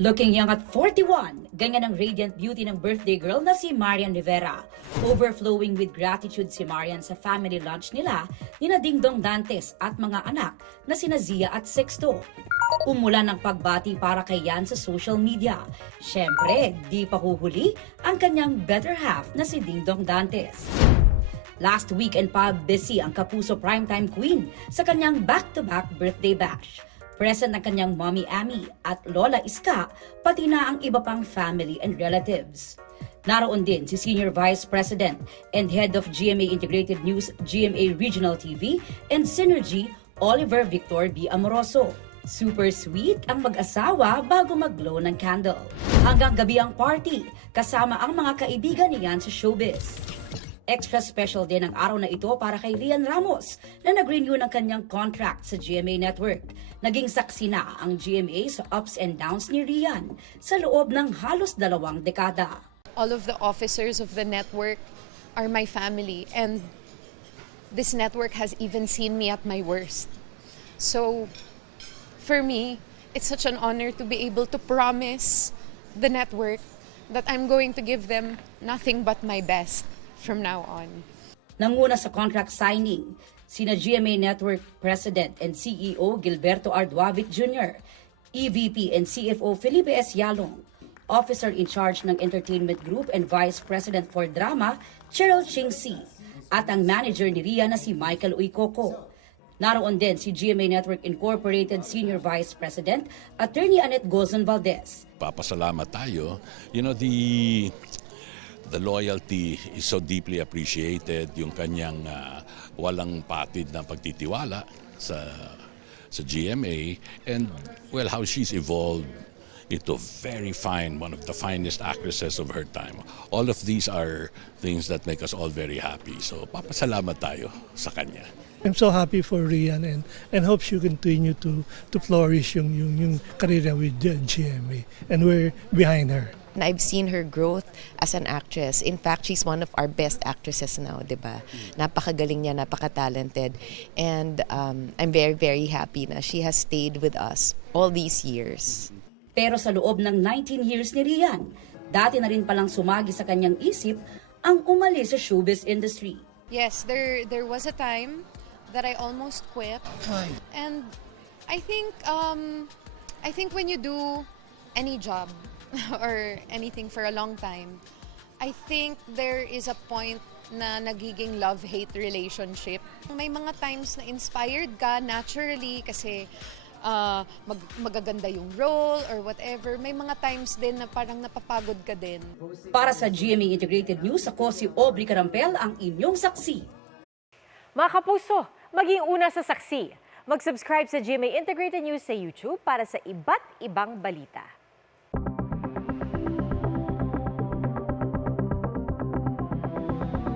Looking young at 41, ganyan ang radiant beauty ng birthday girl na si Marian Rivera. Overflowing with gratitude si Marian sa family lunch nila ni na Dingdong Dantes at mga anak na sina Zia at Sixto. Umulan ng pagbati para kay Yan sa social media. Siyempre, di pa huhuli ang kanyang better half na si Dingdong Dantes. Last weekend pa, busy ang Kapuso Primetime Queen sa kanyang back-to-back birthday bash. Present ang kanyang mommy Amy at Lola Iska, pati na ang iba pang family and relatives. Naroon din si Senior Vice President and Head of GMA Integrated News GMA Regional TV and Synergy, Oliver Victor B. Amoroso. Super sweet ang mag-asawa bago mag-glow ng candle. Hanggang gabi ang party, kasama ang mga kaibigan niyan sa showbiz. Extra special din ang araw na ito para kay Rian Ramos na nag-renew ng kanyang contract sa GMA Network. Naging saksi na ang GMA sa ups and downs ni Rian sa loob ng halos 2 dekada. All of the officers of the network are my family, and this network has even seen me at my worst. So, for me, it's such an honor to be able to promise the network that I'm going to give them nothing but my best from now on. Nanguna sa contract signing, sina GMA Network President and CEO Gilberto Arduavit Jr., EVP and CFO Felipe S. Yalong, Officer in Charge ng Entertainment Group and Vice President for Drama, Cheryl Ching-Si, at ang manager ni Ria na si Michael Uycoco. Naroon din si GMA Network Incorporated Senior Vice President, Attorney Annette Gozon Valdez. Papasalamat tayo. The loyalty is so deeply appreciated, yung kanyang walang patid na pagtitiwala sa GMA, and well, how she's evolved into very fine, one of the finest actresses of her time. All of these are things that make us all very happy. So papasalamat tayo sa kanya. I'm so happy for Rian and hope she continue to flourish yung career with GMA, and we're behind her. And I've seen her growth as an actress. In fact, she's one of our best actresses now, di ba? Napakagaling niya, napaka-talented. And I'm very, very happy na she has stayed with us all these years. Pero sa loob ng 19 years ni Rian, dati na rin palang sumagi sa kanyang isip ang umalis sa showbiz industry. Yes, there was a time that I almost quit. And I think when you do any job or anything for a long time, I think there is a point na nagiging love-hate relationship. May mga times na inspired ka naturally kasi magaganda yung role or whatever. May mga times din na parang napapagod ka din. Para sa GMA Integrated News, ako si Aubrey Carampel, ang inyong saksi. Mga kapuso, maging una sa saksi. Mag-subscribe sa GMA Integrated News sa YouTube para sa iba't ibang balita.